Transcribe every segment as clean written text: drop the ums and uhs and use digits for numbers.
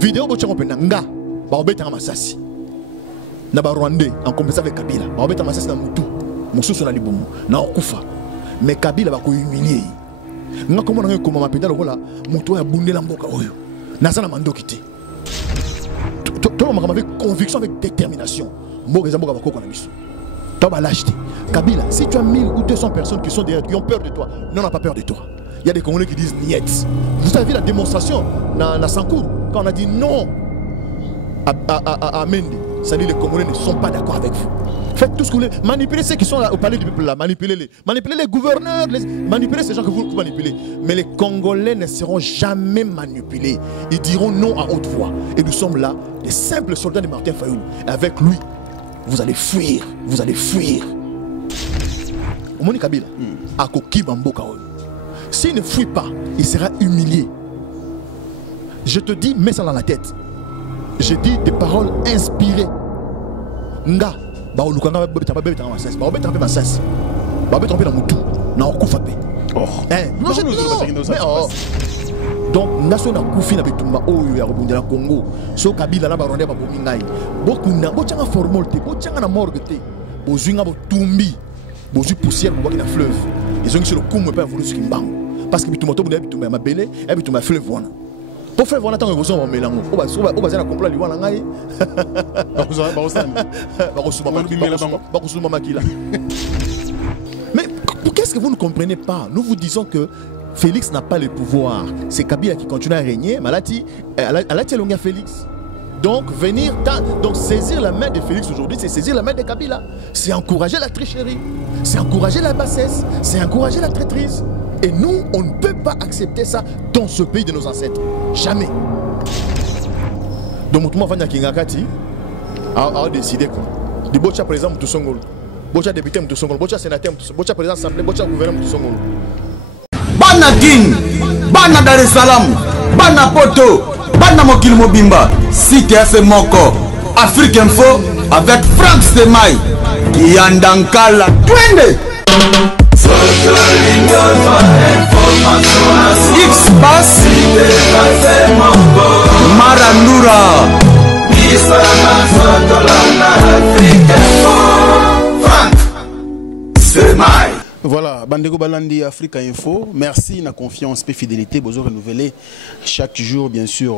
vidéo bo tchako penanga ba obeta masasi na ba Rwandais en compétition avec Kabila ba obeta masasi na mutu mususu na libumu na okufa mais Kabila ba ko humilier nga komona nga koma mapenda lokola mutu ya bundela mboka oyo nazana mandoki te to avec conviction avec détermination mboka mboka ba koko na biso to ba lâcheté Kabila si tu as 1000 ou 200 personnes qui sont derrière qui ont peur de toi non n'a pas peur de toi. Il y a des Congolais qui disent niet. Vous avez vu la démonstration dans Sankour quand on a dit non à Mende. Ça dit les Congolais ne sont pas d'accord avec vous. Faites tout ce que vous voulez. Manipulez ceux qui sont là au palais du peuple là. Manipulez-les. Manipulez les gouverneurs. Manipulez ces gens que vous manipulez. Mais les Congolais ne seront jamais manipulés. Ils diront non à haute voix. Et nous sommes là, les simples soldats de Martin Fayoulou. Et avec lui, vous allez fuir. Vous allez fuir. Omoni Kabila, à Koki Bamboka. S'il ne fuit pas, il sera humilié. Je te dis, mets ça dans la tête. Je dis des paroles inspirées. Nga, ba olukanga ba beta ba masas, ba beta ba masas. Ba beta ba mutu, na okufa pe. Oh. Non, donc naso na kufi na bitumba oyo ya kobundela Congo. So Kabila na ba Rwanda ba bomingai. Bokunda, bochanga formol te, bochanga na morgue te. Bozunga bo tumbi. Bozu poussière pour na fleuve. Ils ont sur le coup pas voulu ce qui m'bang. Parce que bitumba to bitumba ma belé, et bitumba fleuve wana. Pour faire voilà tant que vous en mélange. Au bas na complot li wana ngai. Mais qu'est-ce que vous ne comprenez pas? Nous vous disons que Félix n'a pas le pouvoir. C'est Kabila qui continue à régner. Malati, Alati Longa Félix. Donc venir, donc saisir la main de Félix aujourd'hui, c'est saisir la main de Kabila. C'est encourager la tricherie, c'est encourager la bassesse, c'est encourager la traîtrise. Et nous, on ne peut pas accepter ça dans ce pays de nos ancêtres. Jamais. Donc, moi, Vanya Kingakati a décidé quoi. De Bocha président de Songolo, Bocha député de Songolo, Bocha sénateur, Bocha président assemblée, Bocha gouverneur de Songolo. Bana King, Bana Dar es Salaam, Bana Poto, Bana Mokil Mobimba, Cité AC Moko, Afrique Info avec Franck Semaï, Yandankala, Twende. X-Bass Marandura Franck Semaï. Voilà, Bandego Balandi Africa Info, merci na confiance et fidélité, besoin renouveler chaque jour bien sûr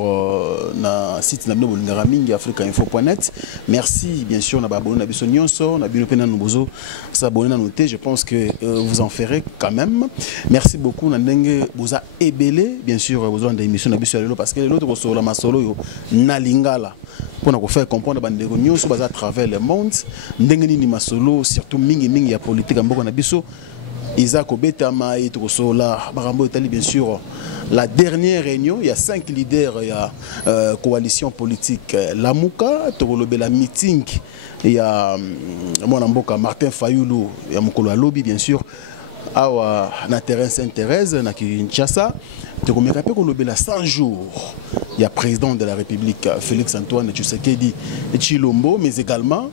na site na Ngaraming africainfo.net. Merci bien sûr na babone na biso nyonso, na bino pena nubozo s'abonner na noter, je pense que vous en ferez quand même. Merci beaucoup na ndenge boza ebele bien sûr besoin d'émission na biso lelo parce que l'autre ko solo masolo yo na lingala pour nous faire comprendre bandego nyonso baza à travers le monde ndenge ni masolo surtout mingi ya politique mboko na biso Isaac Obetama et Trosola, Barambo Italie bien sûr. La dernière réunion, il y a 5 leaders, il y a coalition politique Lamouka, la meeting, il y a Mwanamboka Martin Fayoulou, il y a Mokolo Lobby bien sûr. Awa na terrain Sainte-Thérèse, na Kinshasa, tu connais pas que la 100 jours. Il y a président de la République Félix Antoine Tshisekedi Tshilombo, mais également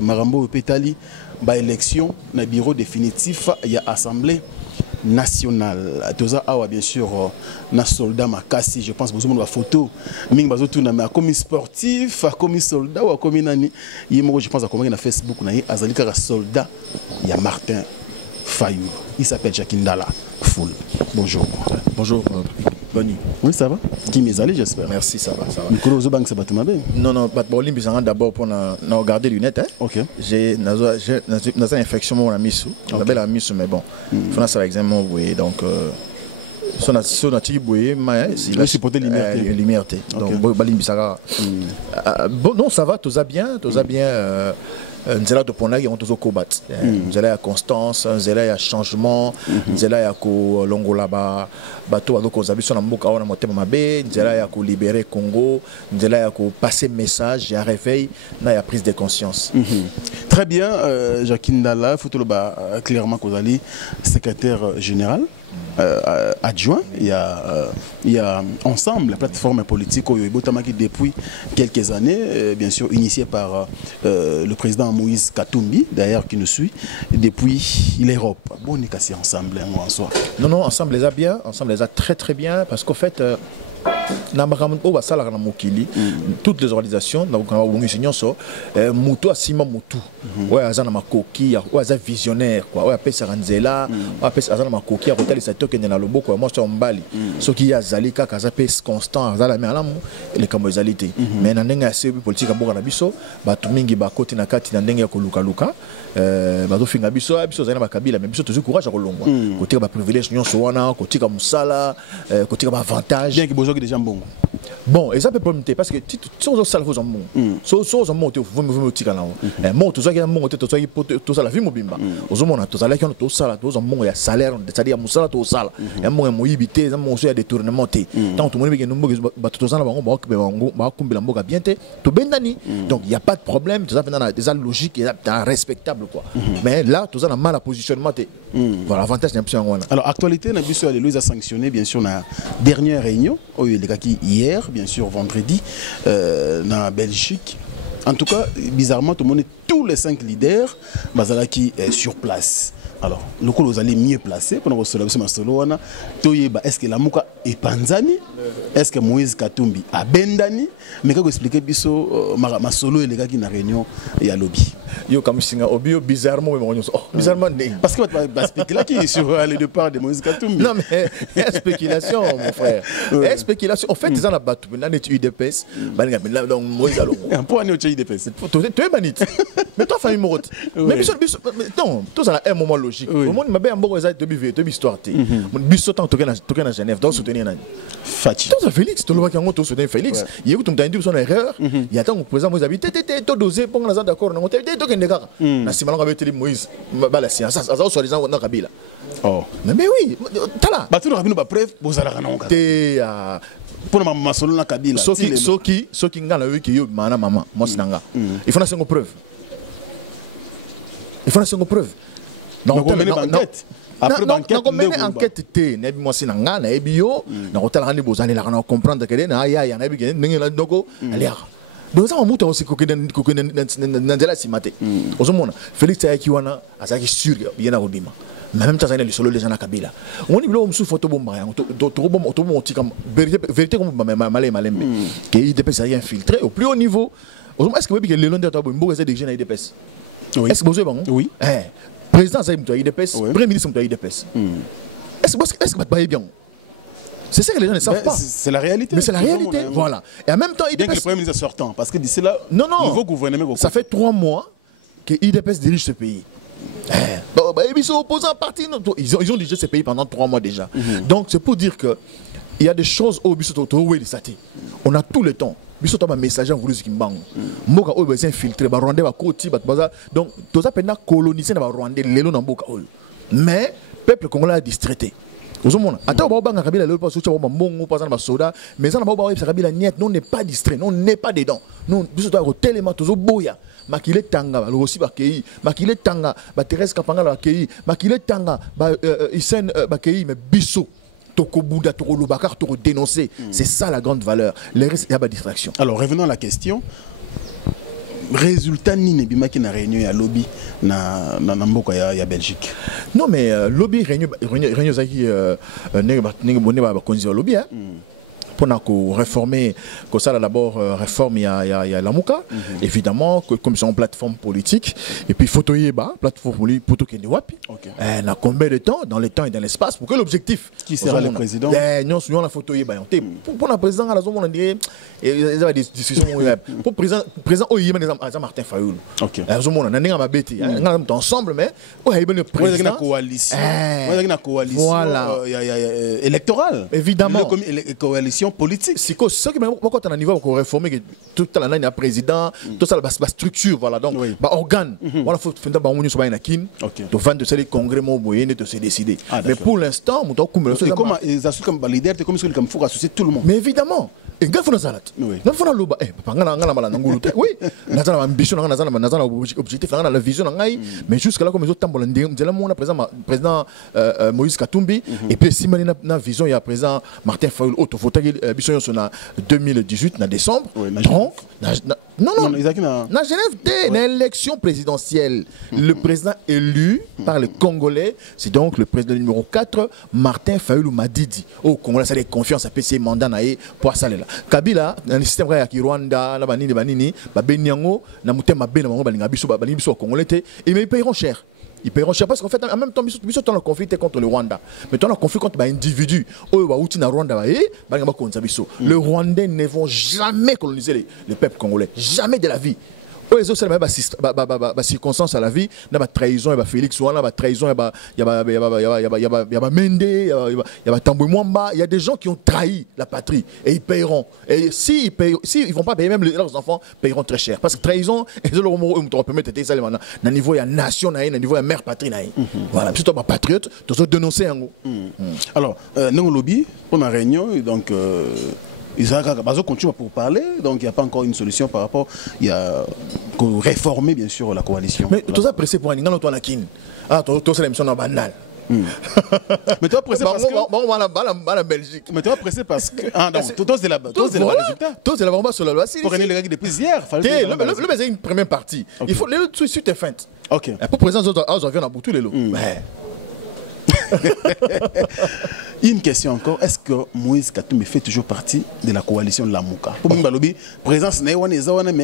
Marambo Petali. Ba élection na bureau définitif il y a assemblée nationale toza awa bien sûr na soldat makasi je pense besoin de la photo mingi bazo tuna mais comme sportif comme soldat ou comme nani yimo je pense à comment na Facebook na azali kaka soldat il y a Martin Fayoulou il s'appelle Jakindala Full. Bonjour. Bonjour. Bonnie. Oui, ça va. Qui m'est allé, j'espère. Merci, ça va. Nicolas Zobank, ça va tout bien. Non, d'abord pour regarder les lunettes. Ok. J'ai une infection, mon ami sous. On appelle la mise, mais bon. Il faut ça examen, oui. Donc, son atelier, oui, il c'est pour des lumières. Donc, bon, non, ça va, tout va bien, nous allons de on tous combattre. Nous allons à constance, nous allons à changement, nous allons à longola bateau donc aux habits sur la mboka on a monté ma bé, nous allons à libérer Congo, nous allons à passer message, à réveil, na prise de conscience. Très bien, Jakindala, faut le clairement qu'Ozali secrétaire général. Adjoint, il y a ensemble la plateforme politique qui depuis quelques années, bien sûr initiée par le président Moïse Katumbi, d'ailleurs qui nous suit, depuis l'Europe. Bon, on est cassé ensemble en soi. Non, ensemble les a bien, ensemble les a très bien, parce qu'en fait, na makambo o basala na mokili toutes les organisations na ko bongi nyonso mutu asima mutu oya azana makoki oya aza visionnaire quoi oya pesa nzela oya pesa azana makoki ya kotalisa to kende na loboko ya mwasi mbali soki ya zali kaka za pesa constant azala me alamu les kamozalité mais na ndenge ya sebi politique mboka na biso batu mingi bakoti na kati na ndenge ya koluka luka bazo finga biso zana bakabila mais biso toujours courage ko longwa kotika ba privilège nyonso wana kotika musala kotika ba avantage bien que bozoki déjà mbongo. Bon, et ça peut pas parce que si on salve aux hommes, si on monte, vous me tirez là. Moi, tout ça qui est mon tout ça qui tout ça la vie mobimba. Aux hommes, on a tout ça là qui ont tout ça là, tous hommes, il y a salaire, c'est-à-dire mon tout ça là. Il y a mon mobilité, il y a mon choix de détournement. Tant tout le monde qui nous tout ça là, on va combler la moga bien tout ben dani. Donc il y a pas de problème, tout ça dans des logiques et respectable quoi. Mais là, tout ça a mal à positionnement. Voilà, avantage n'est pas. Alors actualité, on a vu sur les lois a sanctionné bien sûr la dernière réunion, les gars qui hier, bien sûr vendredi, dans Belgique. En tout cas, bizarrement, tout le monde, tous les 5 leaders, qui est sur place. Alors, le coup, vous allez mieux placer pour nous solo. Est-ce que la Mouka est Panzani? Est-ce que Moïse Katumbi a Bendani? Mais quand vous expliquez biso ma solo et les gars qui na réunion et à lobby. Yo comme singa obio bizarrement bizarrement parce que va spéculer qui sur le départ de Moïse Katumbi. Non mais spéculation mon frère. Spéculation. En fait ils en a battu dans les UDPS, donc Moïse allo. Pour aller au UDPS. Tu es manit. Mais toi famille morote. Mais non, tout ça a un moment logique. Au moment m'a bien mbogo za de histoire té. Biso tant toquer na Genève donc soutenir nani. Fati. Tout ça Félix, tout le monde qui a monté soutenir Félix. Il y a eu tout le temps son erreur. Il y a tant que président Moïse habité tout dosé pour nous d'accord non na simala ka beteli Moïse bala science ça soit disant na Kabila. Oh mais oui tala ba tout rabino ba preuve bozala kana onka te pour ma masolo na Kabila soki ngana wiki yo mana mama mosinanga il faut na sengo preuve donc après enquête te na bi mosinanga na ebio na hôtel rani bozali la kana comprendre que na ya na bi ngene la ndoko alia. Donc ça on monte aussi que dans la simate. Ozomona Félix Ayakiwana azaki sûr bien na Obima. Mais même temps ça les solo les gens na Kabila. On dit là sous photo bomba to comme vérité comme malembe. Que IDP ça y infiltré au plus haut niveau. Est-ce que les Londres to bombo c'est des gens na IDPS? Est-ce que vous bon? Oui. Président ça IDPS, premier ministre IDPS. Est-ce que pas bien? C'est ça que les gens ne savent pas. C'est la réalité. Mais c'est la réalité, voilà. Et en même temps, IDPS... Bien que le Premier ministre sortant, parce que d'ici là, nouveau gouvernement... Ça fait 3 mois que IDPS dirige ce pays. Ils sont opposants à partir... Ils ont dirigé ce pays pendant 3 mois déjà. Donc c'est pour dire que il y a des choses au Bissot. On a tout le temps. Bissot a un message en voulu qu'il bang. Moka au besoin infiltré, Rwandais va côté, donc tout ça peut coloniser dans Rwandais, les lots Moka. Mais peuple congolais a distraité. Attends, on Kabila le pas mongo pas na soda mais ça na ba Kabila niet non n'est pas distrait non n'est pas dedans non biso to tellement tozo boya makile tanga ba aussi ba kei makile tanga ba Thérèse Kapanga ba kei makile tanga ba Isen ba kei mais biso toko buda toko lobakar toko dénoncer c'est ça la grande valeur les restes y a pas distraction. Alors revenons à la question. Résultat ni ne bima qui na réunion à lobby na mboka ya Belgique. Non mais lobby réunion zaki ne bonne ba konzi lobby hein. Pour réformer, que ça d'abord réforme il y a la Mouka, évidemment comme c'est une plateforme politique et puis photo yeba plateforme politique photo qui est wapi. Na combien de temps dans le temps et dans l'espace pour que l'objectif qui sera le président. Non sur la photo yeba pour la président à la zone on dirait il y a des discussions pour président au yeba des Martin Fayoul. La zone on a ninga mabeti on ensemble mais au yeba le président coalition. Une coalition électorale. Évidemment comme coalition politique. C'est que ce qui m'a quand on a niveau pour réformer que tout la ligne président, tout ça la structure voilà donc bah organe. Voilà faut faire ba on soit na kin. To vendre de ces congrès mo moyen de se décider. Mais pour l'instant, on doit comme ils assurent comme leader comme ce qu'il faut associer tout le monde. Mais évidemment et gafo na salat. Na fona loba papa ngana mala ngulu te. Oui, na zana ambition na zana objectif na la vision ngai mais jusqu'à là comme ils tambola ndela mo na président Moïse Katumbi et puis si na vision il y a président Martin Fayoul auto biso na 2018 na décembre donc Non. Na Genève, l'élection présidentielle, le président élu par les Congolais, c'est donc le président numéro 4, Martin Fayulu Madidi. Au Congolais, ça a des confiances à PC mandat pour ça là. Kabila, dans le système qui Rwanda, la banini, Benyango, na mutema bena bango balinga biso Congolais, ils paieront cher. Ils paieront cher parce qu'en fait, en même temps, ils sont en conflit contre le Rwanda. Mais on a conflit contre les individus. Les Rwandais ne vont jamais coloniser le peuple congolais. Jamais de la vie. Les autres, c'est la circonstance à la vie. Il y a trahison, il y a Félix Ouana, il y a trahison, il y a Mende, il y a Tamboué Mwamba. Il y a des gens qui ont trahi la patrie et ils paieront. Et s'ils ne vont pas payer, même leurs enfants paieront très cher. Parce que trahison, ils ont permettre de ça au niveau de la nation, au niveau de la mère patrie. Voilà, puis toi, patriote, tu dois dénoncer. Alors, nous, lobby, pour la réunion, donc. Ils continuent pour parler, donc il n'y a pas encore une solution par rapport. Il y a réformer bien sûr la coalition. Mais tout ça pressé pour un ingénieur toi nakin. Ah, toi c'est l'émission dans banal. Mais toi pressé parce que. Bon, Belgique. Mais toi pressé parce que. Ah non, toi c'est la résultat. Toi c'est la bombe sur la loi. Pour gagner les gars depuis hier. Le c'est une première partie. Il faut les autres suite est feinte. Ok. Pour présenter aux avions à bout tous les lots. Une question encore, est-ce que Moïse Katumbi fait toujours partie de la coalition de la Mouka? Pour moi, présence mais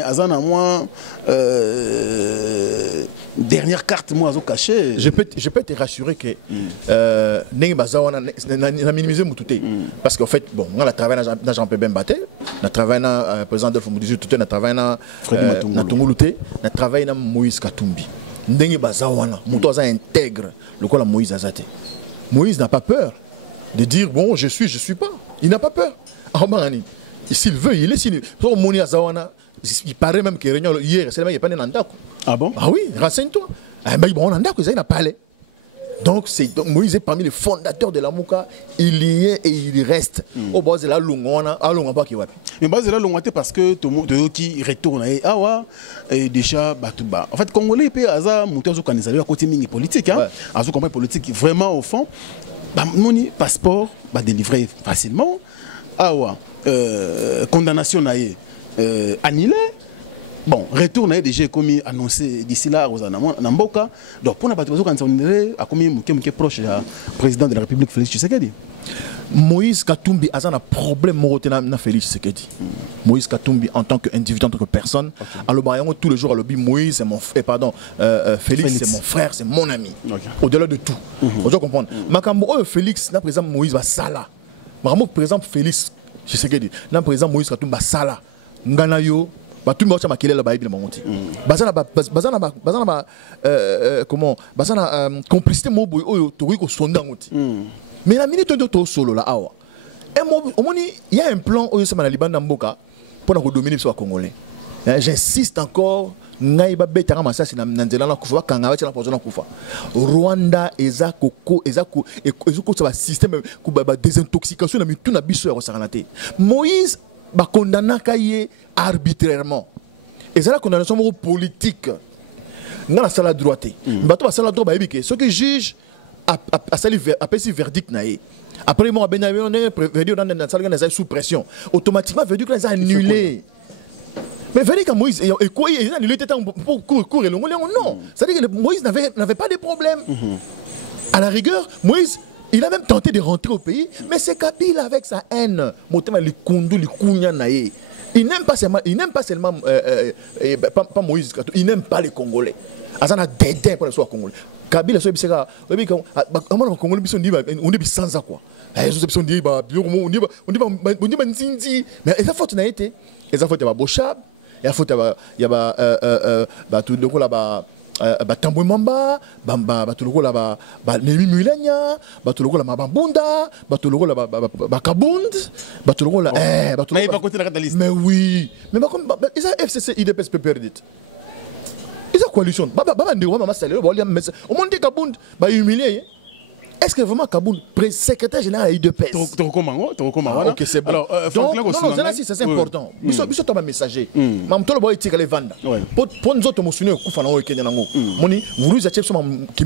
Azana moi dernière carte moi caché. Je peux te rassurer que Nengi Bazawana n'a minimisé Moutouté parce qu'en fait bon, on a travaillé dans Jean-Pierre Bembaté, on a travaillé dans président de Fomoudizu Touté, on a travaillé dans Tongoluté, on a travaillé dans Moïse Katumbi. Nengi Bazawana, Moutouza intègre le quoi la Moïse Azate. Moïse n'a pas peur de dire bon je suis pas. Il n'a pas peur. S'il veut, il est s'il il paraît même que réunion hier c'est même il pas Nandako. Ah bon? Ah oui, renseigne-toi. Ah ben bon Nandako il n'a pas allé. Donc Moïse est parmi les fondateurs de la Mouka, il y est et il reste. Au bas de la Lungona, à Lungaba qui va. Mais base de la Lungona parce que tout le monde qui retourne et déjà Batouba. En fait Congolais peut avoir monter au Canada à côté mini politique hein. À ce compagnie politique vraiment au fond. Mon passeport va délivrer facilement. Condamnation annulée. Bon, retour déjà commis annoncé d'ici là aux Namboka. Donc pour la partie quand on est à combien proche du président de la République Félix Tshisekedi. Moïse Katumbi a un problème na Félix Tshisekedi. Moïse Katumbi en tant qu'individu, en tant que personne, alors tous les jours à l'objet Moïse c'est mon Félix c'est mon frère, c'est mon ami. Au-delà de tout. On doit comprendre. Makambo Félix na présent Moïse va sala. Makambo présent Félix Tshisekedi. Na présent Moïse Katumbi va sala. Nganayo tout le monde a la Bible comment complicité mais la minute de solo là il y a un plan au Liban d'Amboka pour dominer le Congolais. J'insiste encore Rwanda eza système de désintoxication Moïse ba condamné arbitrairement. Et c'est la condamnation politique. Dans la salle droite. Ce que juge a passé verdict. Après, moi, sous pression. Automatiquement, verdict est annulé. Mais verdict Moïse, il a annulé pour courir. Non. C'est-à-dire que Moïse n'avait pas de problème. À la rigueur, Moïse. Il a même tenté de rentrer au pays, mais c'est Kabila avec sa haine. Il n'aime pas seulement pas Moïse, il n'aime pas les Congolais. Il a dédain pour les Congolais. Kabila, on dit sans quoi. Mais il a faute été. Il a faute à Bochab, il a faute à tout le monde. Tamboué Mwamba, Batuloko la Nemi Mulenya, Batuloko la Mabambunda, Batuloko la Bakabund, Batuloko la mais oui, mais ils ont FCC IDPS perdu. Ils ont coalition. Au monde de Kabund, humilié. Est-ce que vraiment Kaboul, secrétaire général IDPS? Ok, c'est bon. Alors, c'est important. Nous sommes un messager. Pour nous autres, nous sommes au Kenya. Vous nous avez dit que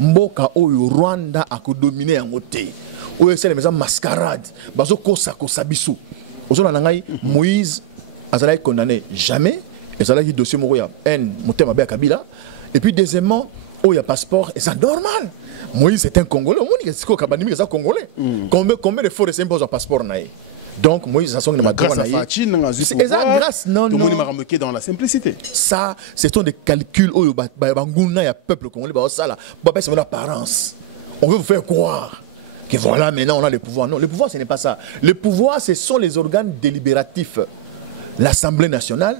Mboka oyo Rwanda a dominé en côté. Oyo c'est les mascarades. Bazo kosa kosa biso. ozona nangai Moïse azala condamné jamais et ça là qui dossier moko ya haine motema ba Kabila et puis deuxièmement il y a passeport et c'est normal. Moïse c'est un Congolais, c'est un Congolais. Combien de fois de symbole passeport naïe. Donc Moïse ça sont des grâce à Fatine, grâce non tout le monde m'a dans la simplicité. Ça ce sont des calculs où il y a peuple congolais ça là c'est une apparence. On veut vous faire croire que voilà maintenant on a le pouvoir. Non, le pouvoir ce n'est pas ça. Le pouvoir ce sont les organes délibératifs. L'Assemblée nationale,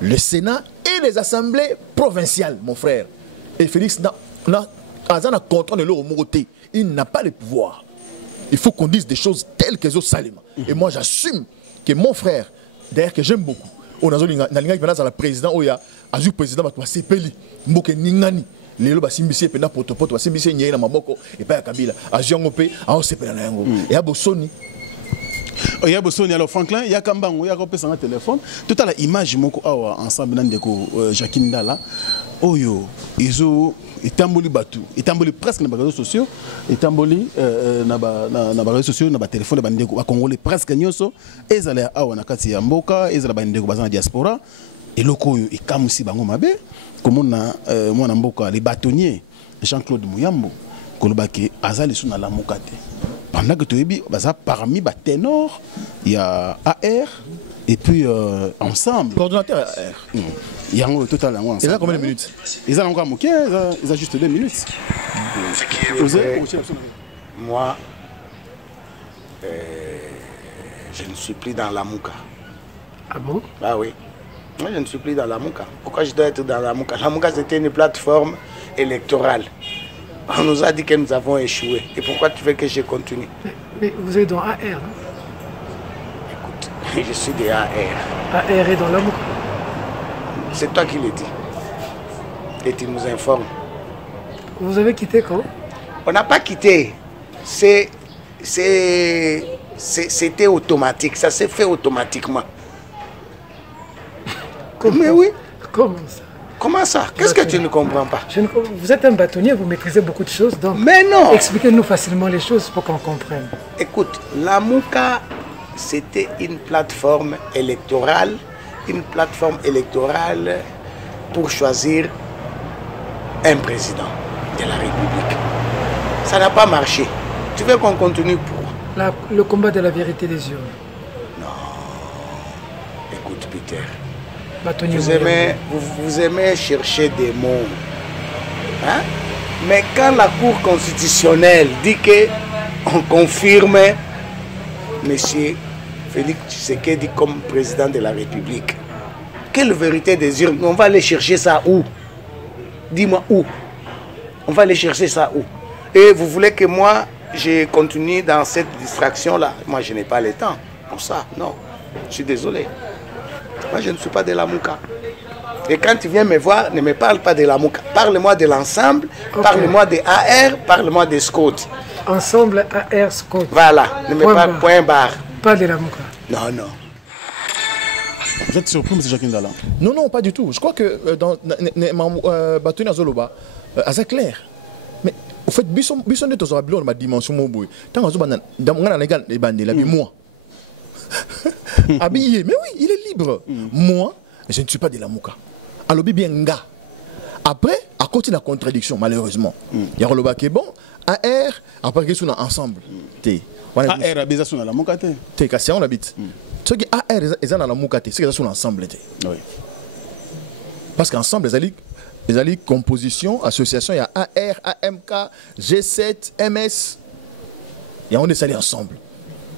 le Sénat et les assemblées provinciales, mon frère. Et Félix n'a contrôle de leur moté. Il n'a pas le pouvoir. Il faut qu'on dise des choses telles que zo Salima. Et moi j'assume que mon frère, d'ailleurs que j'aime beaucoup, on a le président, il y a le président qui s'appelle Mboke Ningani. Les lois simbisi pena potopoto simbisi nyena maboko et pas Kabila ajongo pe a sepela na yango et a bosoni. Il y a Bossoni, alors Franklin, il y a Kambango, il y a Kopé sur un téléphone. Tout à l'image, moko ensemble dans Jacqueline Dala. Oh yo, ils ont Itamboli Batu, Itamboli presque dans les réseaux sociaux, Itamboli dans les réseaux sociaux, dans les téléphones, dans les Congolais presque nyoso. Ils allaient à Wanakati Mboka, ils allaient dans la diaspora. Et le coup, ils comme si bango mabe, comme on a moi Mboka, les bâtonniers, Jean-Claude Mouyambo, Kolobake, Azali sous la Mokate. Pendant que tu es parmi les ténors, il y a AR et puis ensemble. Coordonnateur AR. Il y a un total ensemble. Ils ont combien de minutes? Ils ont encore ils ont juste 2 minutes. Moi, je ne suis plus dans la Mouka. Ah bon? Ah oui. Moi, je ne suis plus dans la Mouka. Pourquoi je dois être dans la Mouka? La Mouka, c'était une plateforme électorale. On nous a dit que nous avons échoué. Et pourquoi tu veux que je continue? Mais vous êtes dans AR, non? Écoute, je suis des AR. AR est dans la Mouka. C'est toi qui le dis. Et tu nous informes. Vous avez quitté quand? On n'a pas quitté. C'était automatique. Ça s'est fait automatiquement. Comment? Mais oui. Comment ça? Comment ça? Qu'est-ce que tu ne comprends pas? Vous êtes un bâtonnier, vous maîtrisez beaucoup de choses, donc... Mais non! Expliquez-nous facilement les choses pour qu'on comprenne. Écoute, la Mouka, c'était une plateforme électorale pour choisir un président de la République. Ça n'a pas marché. Tu veux qu'on continue pour? Le combat de la vérité des urnes. Non. Écoute, Peter. Vous aimez chercher des mots. Hein? Mais quand la Cour constitutionnelle dit qu'on confirme M. Félix Tshisekedi comme président de la République, quelle vérité des urnes? On va aller chercher ça où? Dis-moi où? On va aller chercher ça où? Et vous voulez que moi, je continue dans cette distraction-là? Moi, je n'ai pas le temps pour ça. Non, je suis désolé. Moi, je ne suis pas de la Mouka. Et quand tu viens me voir, ne me parle pas de la Mouka. Parle-moi de l'ensemble, okay. Parle-moi des AR, parle-moi des scouts. Ensemble, AR, scouts. Voilà, ne me parle point barre. Pas de la Mouka. Non, non. Vous êtes surpris, M. Jacqueline Dala? Non, non, pas du tout. Je crois que dans Batouni Azoloba, c'est clair. Mais au fait, Bisson de Tozorablo, ma dimension Moboui. Tant que moi. Habillé, mais oui, il est libre. Moi, je ne suis pas de la Mouka. Alors, bien, nga. Après, à côté de la contradiction, malheureusement, il y a le bac qui est bon. AR, après, qu'ils sont ensemble. AR a besoin de la Mouka. T'es cassé, on habite. Ceux qui AR, ils sont dans la Mouka, c'est qu'ils sont ensemble. Oui. Parce qu'ensemble, ils ont composition, association, il y a AR, AMK, G7, MS. Il y a on est allés ensemble.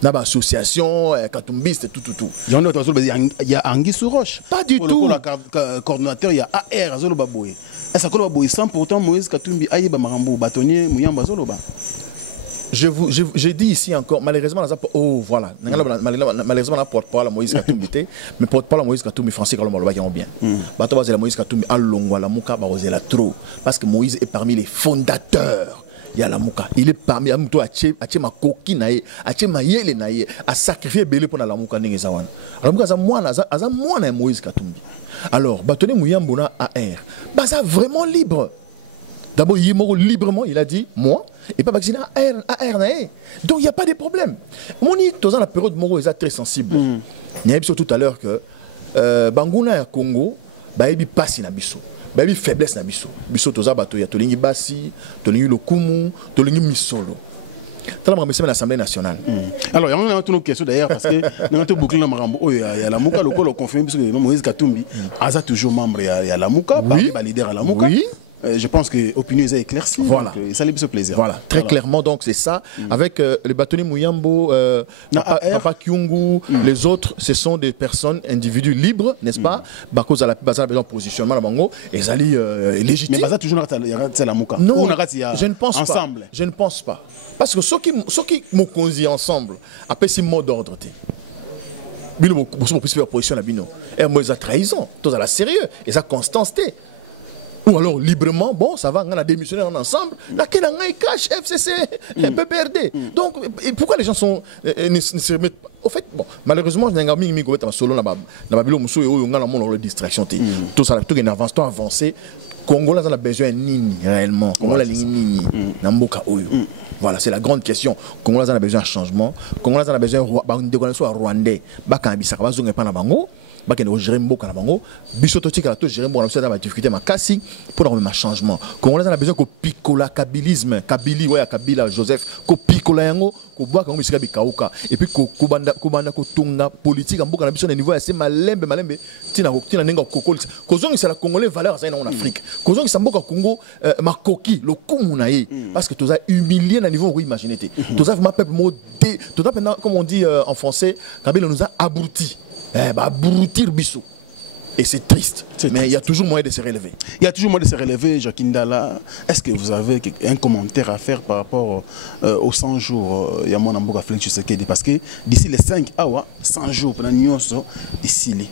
Dans l'association, Katumbiste, tout. Il y a Anguille sous roche. Pas du tout. Le coordonnateur, il y a AR, Azoloba Boy. Est-ce que Boy sans pourtant Moïse Katumbi, Aïba Marambo, bâtonnier, Mouyamba Zoloba? Je dis ici encore, malheureusement, oh voilà, malheureusement, on porte-parole à Moïse Katumbi, mais porte-parole à Moïse Katumbi, français, quand on va bien. Bato la Moïse Katumbi, à Longwa, la Mouka, la trop. Parce que Moïse est parmi les fondateurs. Il y a la Mouka. Il est parmi les ma coquine, ma yele, à sacrifier Belé pour la Mouka. Alors, moi, Moïse Katumbi. Alors, Bâtonnier Mouyambona AR, c'est vraiment libre. D'abord, il est librement, il a dit, moi, et pas vacciné AR. Donc il n'y a pas de problème. Mon dit, dans la période Moro est très sensible. Il y a tout à l'heure que Bangouna et Congo, il passe na biso. Il y a faiblesse na biso. Biso toza bato ya tolingi basi, tolingi lokumu, tolingi misolo. Dans l'Assemblée nationale. Alors, il y a une question d'ailleurs parce que nous avons bouclé le Marambo. Il y a la Mouka, le confirme parce que Moïse Katumbi a toujours membre il y a la Mouka, leader à la Mouka. Oui. Je pense que l'opinion est éclaircie. Voilà. Donc, ça lui fait plaisir. Voilà, très clairement, donc c'est ça. Avec les bâtonnets Mouyambo, Papa Kyungu, les autres, ce sont des personnes, individus libres, n'est-ce pas? Parce à la base de positionnement, et ça est légitime. Mais toujours la Mouka. Non, je ne pense pas. Je ne pense pas. Parce que ceux qui m'ont conduit ensemble, après c'est mot d'ordre. Bino, vous pouvez faire position à Bino. Et moi, ça trahison, tout à la sérieux, et ça constance. Ou alors librement, bon, ça va, on a démissionné ensemble. Là, quel cache FCC, PPRD. Donc, pourquoi les gens ne se remettent pas? Au fait, bon, malheureusement, je n'ai pas mis un solo dans la Bible, on a la distraction. Tout ça, tout est avancé. Congo, là, on a besoin nini réellement. Congo, là, nini. Voilà, c'est la grande question. Congo, là, on a besoin de changement. Congo, là, on a besoin de connaissance rwandais. Bakambisa, bazonga pas na bango. Bakene gérer mboka na bango biso to tika to gérer mboka na biso na difficulté makasi pour avoir un changement comme on a besoin ko picola kabilisme kabili ouais kabila Joseph ko picola yango ko boka ngo bisika bikauka et puis ko banda ko tunga politique mboka na biso na niveau ya c'est malembe tina nenga kokoli kozongi c'est la congolais valeur ça en Afrique kozongi sa mboka Congo makoki le kumunaye parce que toza humilié na niveau imaginer toza vraiment peuple modé toza comme on dit en français Kabila nous a abrutis. Abrutir Bissou. Et c'est triste. Mais il y a toujours moyen de se relever. Il y a toujours moyen de se relever, Jacques Ndala. Est-ce que vous avez un commentaire à faire par rapport aux 100 jours il y a mon amboka Félix Tshisekedi? Parce que d'ici les 5 awa, 100 jours pour Nyonso, ici,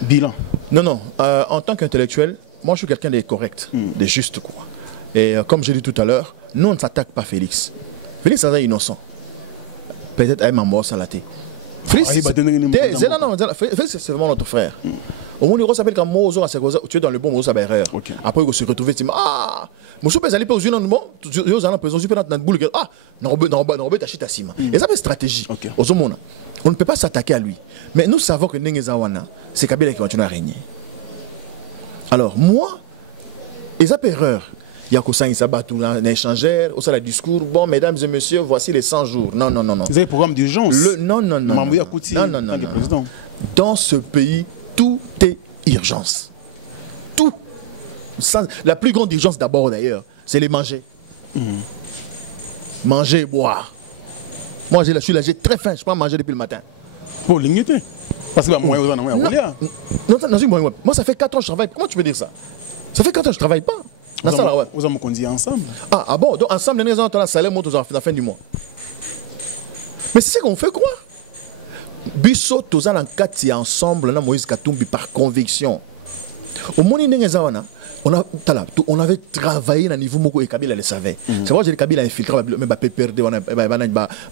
bilan. Non, en tant qu'intellectuel, moi je suis quelqu'un de correct, de juste. Quoi. Et comme j'ai dit tout à l'heure, nous on ne s'attaque pas Félix. Félix est innocent. Peut-être à ma mort sans la thé. Félix, c'est vraiment notre frère. Au moment où on s'appelle comme Mozo, tu es dans le bon Mozo, erreur. Après, on se retrouve, tu dis, ah, Mozo peut aller pas aux yeux, non, tu es dans la boule, ah, non, t'achètes ta cime. Et ça, c'est une stratégie. On ne peut pas s'attaquer à lui. Mais nous savons que Nengezawana, c'est Kabila qui continue à régner. Alors, moi, et ça, erreur. Il y a Kosan Sabatou, un échangeur, au sein du discours. Bon, mesdames et messieurs, voici les 100 jours. Non. Vous avez un programme d'urgence. Non. Dans ce pays, tout est urgence. Tout. La plus grande urgence d'abord, d'ailleurs, c'est les manger. Manger et boire. Moi, je suis là, j'ai très faim. Je peux manger depuis le matin. Pour l'unité. Parce que moi, ça fait 4 ans que je travaille. Comment tu peux dire ça? Ça fait 4 ans que je ne travaille pas. Vous avez conduit ensemble. Ah bon, donc ensemble, nous avons un salaire à la fin du mois. Mais c'est ce qu'on fait quoi? Bisso, tous en quatre ensemble, Moïse Katumbi par conviction. Au moment où on avait travaillé à niveau Moko et Kabila le savait. C'est vrai que Kabila a infiltré, mais PPRD,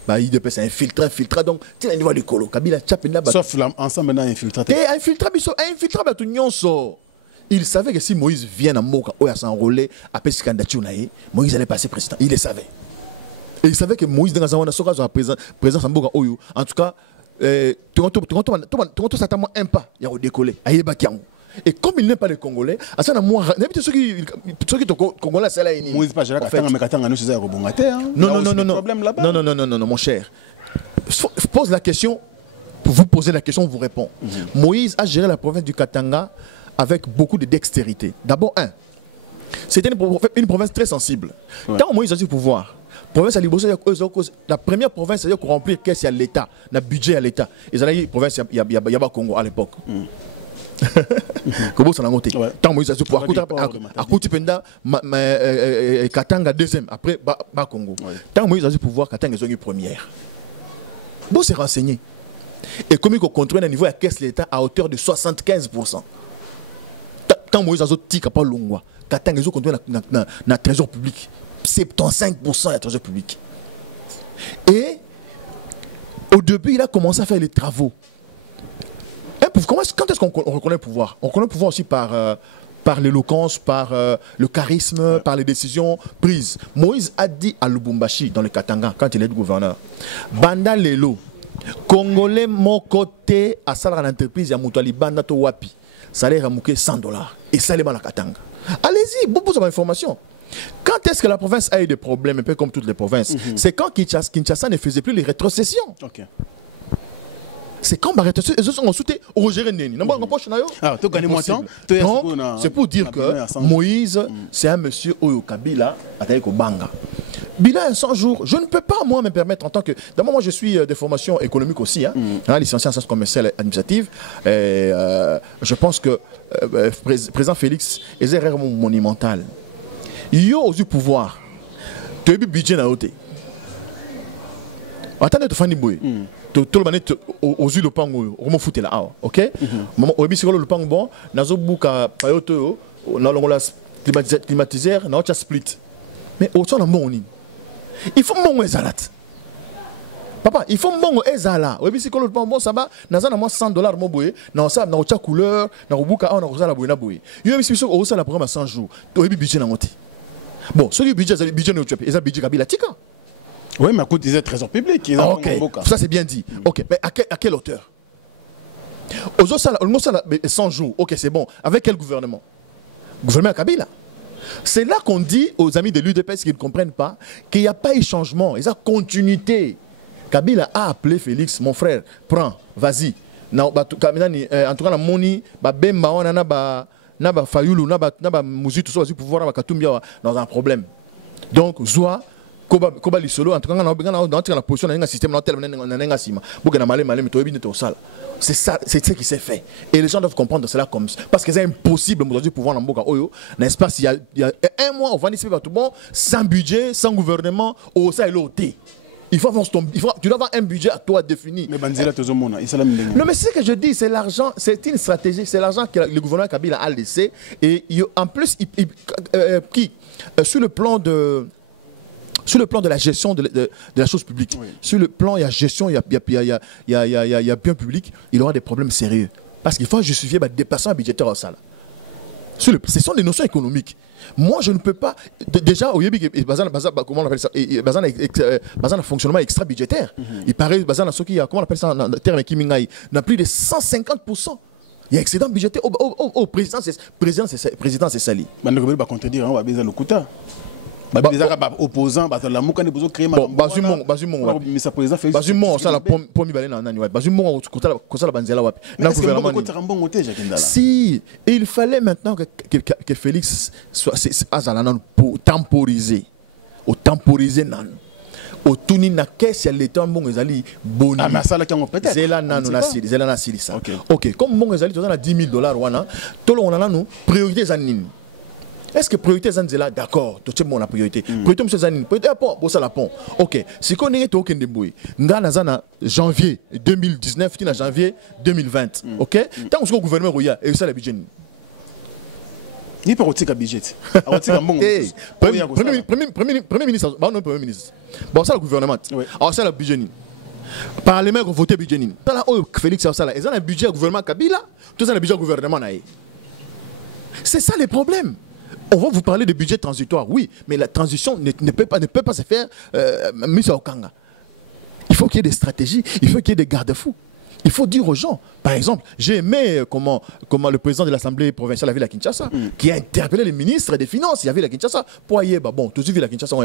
IDP s'est infiltré, donc c'est le niveau du colo. Kabila Chapina. Sauf ensemble, on a infiltré. Infiltré, tout nyonso. Il savait que si Moïse vient à Moka, où il s'enrôler, après ce candidature, Moïse allait passer président. Il le savait. Et il savait que Moïse, dans la présence en Moka, en tout cas, tout certainement un pas, il a décollé. Et comme il n'est pas les Congolais, à ce moment, ceux qui sont Congolais, c'est là. Moïse pas non, mon cher. Pose la question, pour vous poser la question, on vous répond. Moïse a géré la province du Katanga avec beaucoup de dextérité. D'abord, c'était une province très sensible. Tant Moïse a eu le pouvoir, la première province, c'est-à-dire qu'on remplit caisse à l'État, le budget à l'État. Ils allaient province, il y a pas Congo à l'époque. Comment ça l'a monté? Tant Moïse a eu le pouvoir, à Koutipenda, Katanga deuxième, après Congo. Tant Moïse a eu le pouvoir, Katanga est première. Bon, c'est renseigné. Et comme il contrôle un niveau à caisse l'État à hauteur de 75%. Tant Moïse a dit qu'il n'y a pas Katanga est contrôlé dans le trésor public. 75% de la trésor public. Et au début, il a commencé à faire les travaux. Quand est-ce qu'on reconnaît le pouvoir? On reconnaît le pouvoir aussi par par l'éloquence, par le charisme, par les décisions prises. Moïse a dit à Lubumbashi, dans le Katanga, quand il est gouverneur, Banda Lelo, Congolais mon côté à salaire l'entreprise, il y a Moutali Banda to Wapi, salaire à mouké $100. Et ça les la Katanga. Allez-y, beaucoup d'informations. Quand est-ce que la province a eu des problèmes, un peu comme toutes les provinces? C'est quand Kinshasa ne faisait plus les rétrocessions. Ok. C'est quand les rétrocessions ont sauté au Roger Neni. C'est pour dire que Moïse, c'est un monsieur Oyo Kabila, avec Banga. Bilan 100 jours, je ne peux pas moi me permettre en tant que... D'abord, moi je suis de formation économique aussi, licencié en sciences commerciales et administratives. Je pense que le président Félix est un monumental. Il y a aussi pouvoir. Tu as eu budget dans l'autre. Attendez, tu fais un boy. Tout le monde est aux yeux de pango, on fout là, ok? Maman, au début, le pango bon, nazo buka payoto, na longola climatiseur, na ocha split. Mais autant na moni. Il faut mon ezalat. Papa, il faut mon ezala. Au début, si le pango bon, ça va, naza na moi $100 mon boy, na ça na ocha couleur, na buka na ocha la boy na boy. Il y a aussi sur au ça la programme à 100 jours. Au début, budget na ngoti. Bon, celui budget, c'est le budget de tu as budget Kabila Tika. Oui, mais à côté des trésors publics. Ok, ça c'est bien dit. Ok, mais à quelle hauteur? Aux autres, 100 jours, ok, c'est bon. Avec quel gouvernement? Gouvernement Kabila. C'est là qu'on dit aux amis de l'UDPS qui ne comprennent pas qu'il n'y a pas eu changement, il y a continuité. Kabila a appelé Félix, mon frère, prends, vas-y. En tout cas, la moni, bemba, on a ba fayulu, na ba muzi, tout ça, pour pouvoir dans un problème. Donc, Zoua, Koba Lisolo, en tout cas, on a la position d'un système, c'est ça, c'est ce qui s'est fait. Et les gens doivent comprendre cela comme ça. Parce que c'est impossible aujourd'hui de pouvoir dans Oyo, n'est-ce pas? S'il y a un mois, on va distribuer tout bon, sans budget, sans gouvernement, au ça et l'auté. Tu dois avoir un budget à toi défini. Mais non, mais c'est ce que je dis, c'est l'argent, c'est une stratégie, c'est l'argent que le gouvernement Kabila a laissé. Et en plus, sur le plan de la gestion de la chose publique, oui. Sur le plan, il y a gestion, il y a bien public, il aura des problèmes sérieux. Parce qu'il faut justifier le dépassement budgétaire au salaire. Ce sont des notions économiques. Moi, je ne peux pas. Déjà, au Yébi, comment on appelle ça? Un fonctionnement extra-budgétaire. Il paraît, comment on appelle ça en termes Kimingaï, n'a plus de 150%. Il y a excédent budgétaire au président, c'est sali. On va contredire, on va baiser le quota. Opposant, si il fallait maintenant que Félix soit temporiser au tuni na caisse ya l'état bon ezali boni mais ça là qui on peut-être zela na silisa OK comme bon ezali tozana $10,000 wana tolo on a nous priorité zanine. Est-ce que priorité Zanzela d'accord, tout le monde a priorité. Priorité monsieur Zanine, priorité pont, pour ça la pont. OK, si qu'on est au Kendeboui, ngana zana janvier 2019, tina janvier 2020. OK? Tant que le gouvernement roya et ça le budget. Ni pas au budget. Premier ministre, bah non premier ministre. Bon ça le gouvernement. Alors ça le budget. Parlement ko voter budget ni. Tala o Félix ça là, ils ont un budget gouvernement Kabila, tout ça le budget gouvernement naé. C'est ça les problèmes. On va vous parler de budget transitoire, oui, mais la transition ne peut pas se faire mise au Kanga. Il faut qu'il y ait des stratégies, il faut qu'il y ait des garde-fous. Il faut dire aux gens, par exemple, j'ai aimé comment le président de l'Assemblée provinciale de la ville à Kinshasa, qui a interpellé les ministres des Finances, il y avait la Kinshasa, pour aller, bon, tout de suite la Kinshasa,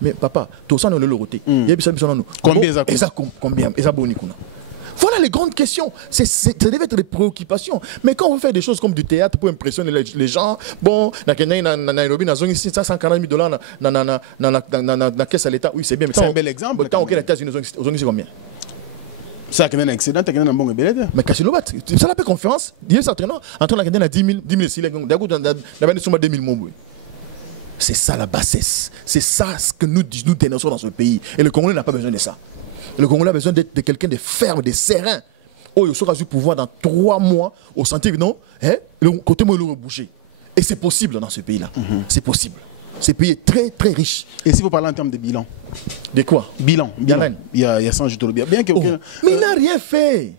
mais papa, tout ça, nous le roté. Combien ça voilà les grandes questions. Ça devait être des préoccupations. Mais quand on fait des choses comme du théâtre pour impressionner les gens, bon, Nairobi, na zone ici, $140,000 dans la caisse à l'État, oui, c'est bien. C'est un bel exemple. Tant que les États-Unis, ils ont combien? Ça a un excédent, tu as un bon bébé. Mais Kachilobat, ça l'appelle conférence. Il y a certainement, entre la 10 000, c'est ça la bassesse. C'est ça ce que nous dénonçons dans ce pays. Et le Congolais n'a pas besoin de ça. Le Congolais a besoin de quelqu'un de ferme, de serein. Oh, il sera du pouvoir dans 3 mois au sentier, non? Le côté moi, il bouger. Et c'est possible dans ce pays-là. C'est possible. Ce pays est très, très riche. Et si vous parlez en termes de bilan? De quoi? Bilan. Il y a 100 jours de bien. Bien mais il n'a rien fait.